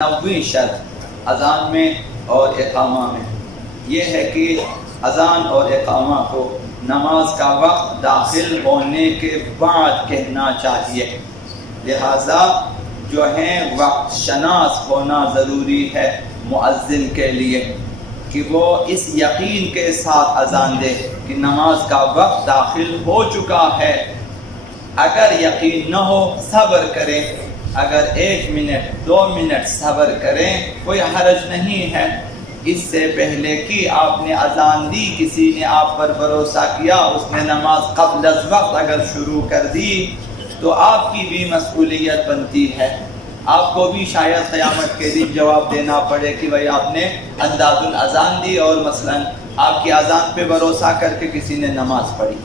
نویں شرط اذان میں اور اقامہ میں یہ ہے کہ اذان اور اقامہ کو نماز کا وقت داخل ہونے کے بعد کہنا چاہیے، لہذا جو ہے وقت شناس ہونا ضروری ہے مؤذن کے لیے کہ وہ اس یقین کے ساتھ اذان دے کہ نماز کا وقت داخل ہو چکا ہے۔ اگر یقین نہ ہو صبر کریں، اگر 1 منٹ 2 منٹ صبر کریں کوئی حرج نہیں ہے۔ اس سے پہلے کہ آپ نے اذان دی، کسی نے آپ پر بھروسہ کیا، اس نے نماز قبل از وقت اگر شروع کر دی تو آپ کی بھی مسئولیت بنتی ہے، آپ کو بھی شاید قیامت کے دن جواب دینا پڑے کہ بھائی آپ نے انداز الاذان دی اور مثلا آپ کی اذان پہ بھروسہ کر کے کسی نے نماز پڑھی،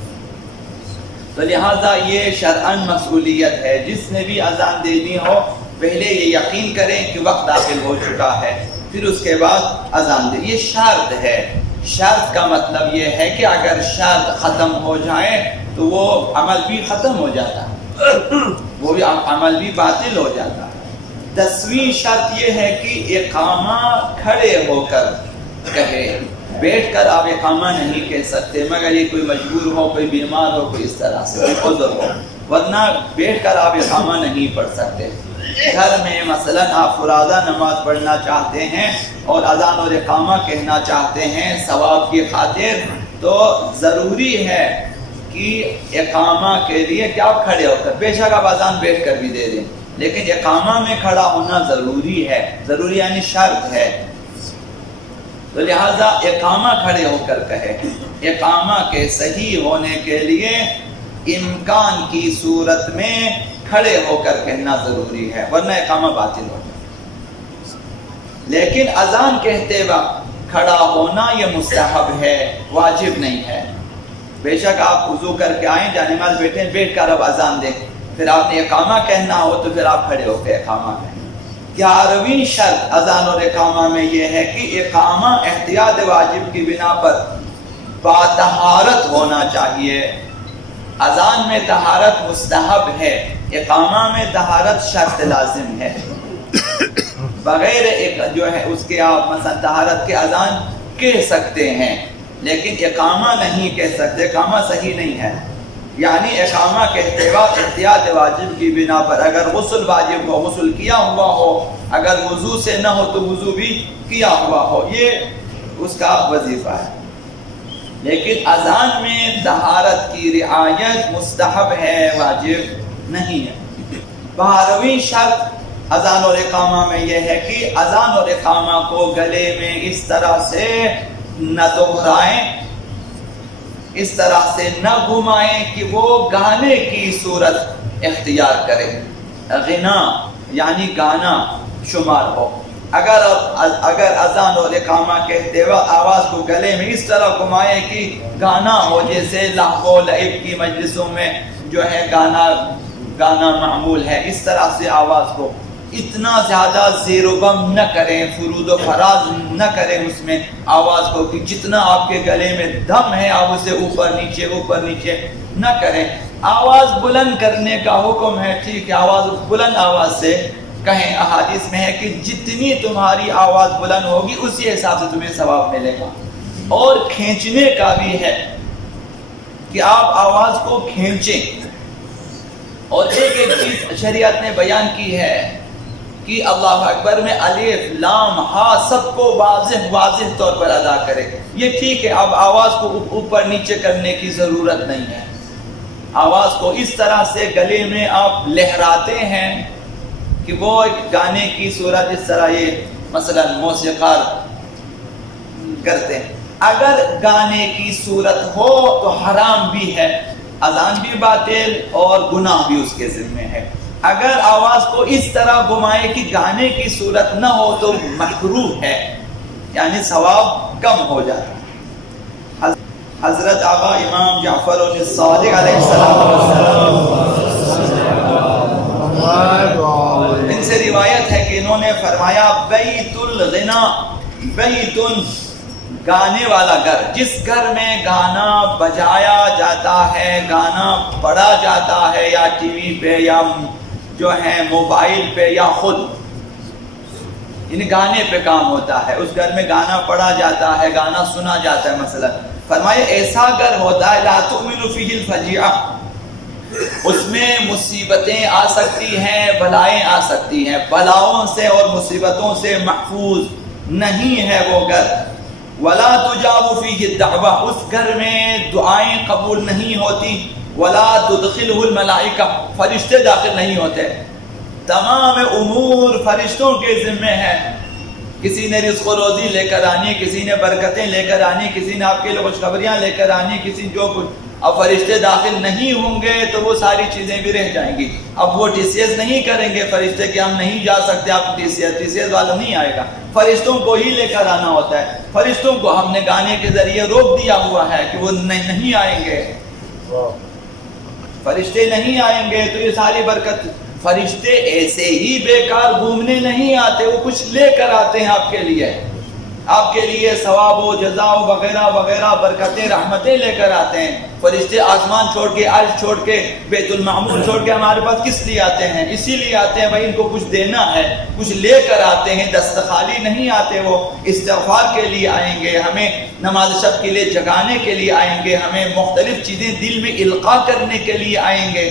تو لہٰذا یہ شرعاً مسئولیت ہے۔ جس نے بھی اذان دینی ہو پہلے یہ یقین کریں کہ وقت داخل ہو چکا ہے، پھر اس کے بعد اذان دیں۔ یہ شرط ہے۔ شرط کا مطلب یہ ہے کہ اگر شرط ختم ہو جائے تو وہ عمل بھی ختم ہو جاتا ہے، وہ بھی عمل بھی باطل ہو جاتا ہے۔ 10ویں شرط یہ ہے کہ اقامہ کھڑے ہو کر کہے، بیٹھ کر آپ اقامہ نہیں کہہ سکتے مگر یہ کوئی مجبور ہو، کوئی بیمار ہو، کوئی اس طرح سے کوئی عذر ہو، ورنہ بیٹھ کر آپ اقامہ نہیں پڑھ سکتے۔ گھر میں مثلا آپ فرادہ نماز پڑھنا چاہتے ہیں اور اذان اور اقامہ کہنا چاہتے ہیں ثواب کی خاطر، تو ضروری ہے کہ اقامہ کے لیے کہ آپ کھڑے ہو کر، بے شک آپ اذان بیٹھ کر بھی دے دیں لیکن اقامہ میں کھڑا ہونا ضروری ہے، ضروری یعنی شرط ہے، تو لہذا اقامہ کھڑے ہو کر کہے۔ اقامہ کے صحیح ہونے کے لیے امکان کی صورت میں کھڑے ہو کر کہنا ضروری ہے، ورنہ اقامہ باطل ہو جائے۔ لیکن اذان کہتے وقت کھڑا ہونا یہ مستحب ہے، واجب نہیں ہے۔ بے شک آپ وضو کر کے آئیں، جانماز بیٹھیں، بیٹھ کر اب اذان دیں، پھر آپ نے اقامہ کہنا ہو تو پھر آپ کھڑے ہو کے اقامہ کہیں۔ 11ویں شرط اذان اور اقامہ میں یہ ہے کہ اقامہ احتیاط واجب کی بنا پر باطہارت ہونا چاہیے۔ اذان میں طہارت مستحب ہے، اقامہ میں طہارت شرط لازم ہے۔ بغیر جو ہے اس کے آپ مثلا طہارت کے اذان کہہ سکتے ہیں لیکن اقامہ نہیں کہہ سکتے، اقامہ صحیح نہیں ہے۔ یعنی اقامہ کہتے وقت احتیاط واجب کی بنا پر اگر غسل واجب ہو، غسل کیا ہوا ہو، اگر وضو سے نہ ہو تو وضو بھی کیا ہوا ہو، یہ اس کا وظیفہ ہے۔ لیکن اذان میں طہارت کی رعایت مستحب ہے، واجب نہیں ہے۔ 12ویں شرط اذان اور اقامہ میں یہ ہے کہ اذان اور اقامہ کو گلے میں اس طرح سے نہ دہرائیں، اس طرح سے نہ گھمائیں کہ وہ گانے کی صورت اختیار کرے، غنا یعنی گانا شمار ہو۔ اگر اذان اور اقامہ کہتے وقت آواز کو گلے میں اس طرح گھمائے کہ گانا ہو، جیسے لہو و لعب کی مجلسوں میں جو ہے گانا معمول ہے، اس طرح سے آواز کو اتنا زیادہ زیر و بم نہ کریں، فرود و فراز نہ کریں اس میں آواز کو کہ جتنا آپ کے گلے میں دم ہے آپ اسے اوپر نیچے نہ کریں۔ آواز بلند کرنے کا حکم ہے، ٹھیک ہے، آواز بلند آواز سے کہیں، احادیث میں ہے کہ جتنی تمہاری آواز بلند ہوگی اسی حساب سے تمہیں ثواب ملے گا۔ اور کھینچنے کا بھی ہے کہ آپ آواز کو کھینچیں، اور ایک چیز شریعت نے بیان کی ہے کہ اللہ اکبر میں الف لام ہا سب کو واضح طور پر ادا کرے، یہ ٹھیک ہے، اب آواز کو اوپر نیچے کرنے کی ضرورت نہیں ہے۔ آواز کو اس طرح سے گلے میں آپ لہراتے ہیں کہ وہ ایک گانے کی صورت، اس طرح یہ مثلا موسیقار کرتے ہیں۔ اگر گانے کی صورت ہو تو حرام بھی ہے، اذان بھی باطل اور گناہ بھی اس کے ذمہ ہے۔ اگر آواز کو اس طرح گھمائے کہ گانے کی صورت نہ ہو تو مکروہ ہے، یعنی ثواب کم ہو جاتا ہے۔ حضرت آقا امام جعفر الصادق علیہ السلام ان سے روایت ہے کہ انہوں نے فرمایا بیت الغنا، بیت گانے والا گھر، جس گھر میں گانا بجایا جاتا ہے، گانا پڑھا جاتا ہے، یا ٹی وی پہ یا جو ہے موبائل پہ یا خود یعنی گانے پہ کام ہوتا ہے، اس گھر میں گانا پڑھا جاتا ہے، گانا سنا جاتا ہے مثلا، فرمایا ایسا گھر ہوتا ہے لا تؤمن فیہ الفجیعہ، اس میں مصیبتیں آ سکتی ہیں، بلائیں آ سکتی ہیں، بلاؤں سے اور مصیبتوں سے محفوظ نہیں ہے وہ گھر۔ ولا تجاب فیہ الدعوہ، اس گھر میں دعائیں قبول نہیں ہوتی۔ ولا تدخلہ الملائکہ، فرشتے داخل نہیں ہوتے، تمام امور فرشتوں کے ذمے ہے۔ کسی نے رزق و روزی لے کر آنی، کسی نے برکتیں لے کر آنی، کسی نے آپ کے لیے خوشخبریاں لے کر آنی، کسی جو کچھ، اب فرشتے داخل نہیں ہوں گے تو وہ ساری چیزیں بھی رہ جائیں گی۔ اب وہ ٹی سی ایس نہیں کریں گے فرشتے کہ ہم نہیں جا سکتے، آپ ٹی سی ایس والا نہیں آئے گا، فرشتوں کو ہی لے کر آنا ہوتا ہے۔ فرشتوں کو ہم نے گانے کے ذریعے روک دیا ہوا ہے کہ وہ نہیں آئیں گے، فرشتے نہیں آئیں گے تو یہ ساری برکت، فرشتے ایسے ہی بیکار گھومنے نہیں آتے، وہ کچھ لے کر آتے ہیں آپ کے لیے، آپ کے لیے ثواب و جزا وغیرہ وغیرہ، برکتیں رحمتیں لے کر آتے ہیں۔ فرشتے آسمان چھوڑ کے، عرش چھوڑ کے، بیت المعمور چھوڑ کے ہمارے پاس کس لیے آتے ہیں؟ اسی لیے آتے ہیں بھائی ان کو کچھ دینا ہے، کچھ لے کر آتے ہیں، دست خالی نہیں آتے، وہ استغفار کے لیے آئیں گے، ہمیں نماز شب کے لیے جگانے کے لیے آئیں گے، ہمیں مختلف چیزیں دل میں القاء کرنے کے لیے آئیں گے۔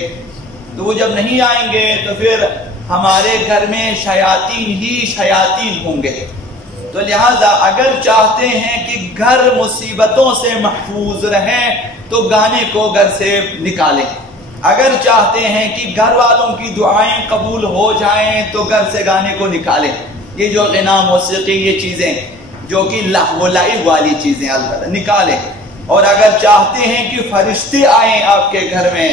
تو وہ جب نہیں آئیں گے تو پھر ہمارے گھر میں شیاطین ہی شیاطین ہوں گے۔ تو لہٰذا اگر چاہتے ہیں کہ گھر مصیبتوں سے محفوظ رہیں تو گانے کو گھر سے نکالیں، اگر چاہتے ہیں کہ گھر والوں کی دعائیں قبول ہو جائیں تو گھر سے گانے کو نکالیں۔ یہ جو غنا، موسیقی، یہ چیزیں جو کہ لہو و لعب والی چیزیں البتہ نکالیں۔ اور اگر چاہتے ہیں کہ فرشتے آئیں آپ کے گھر میں،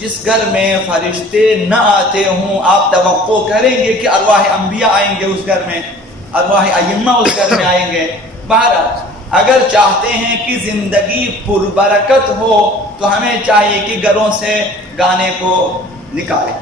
جس گھر میں فرشتے نہ آتے ہوں آپ توقع کریں گے کہ ارواح انبیاء آئیں گے اس گھر میں، ارواح ائمہ اس گھر میں آئیں گے۔ بہرحال اگر چاہتے ہیں کہ زندگی پربرکت ہو تو ہمیں چاہیے کہ گھروں سے گانے کو نکالیں۔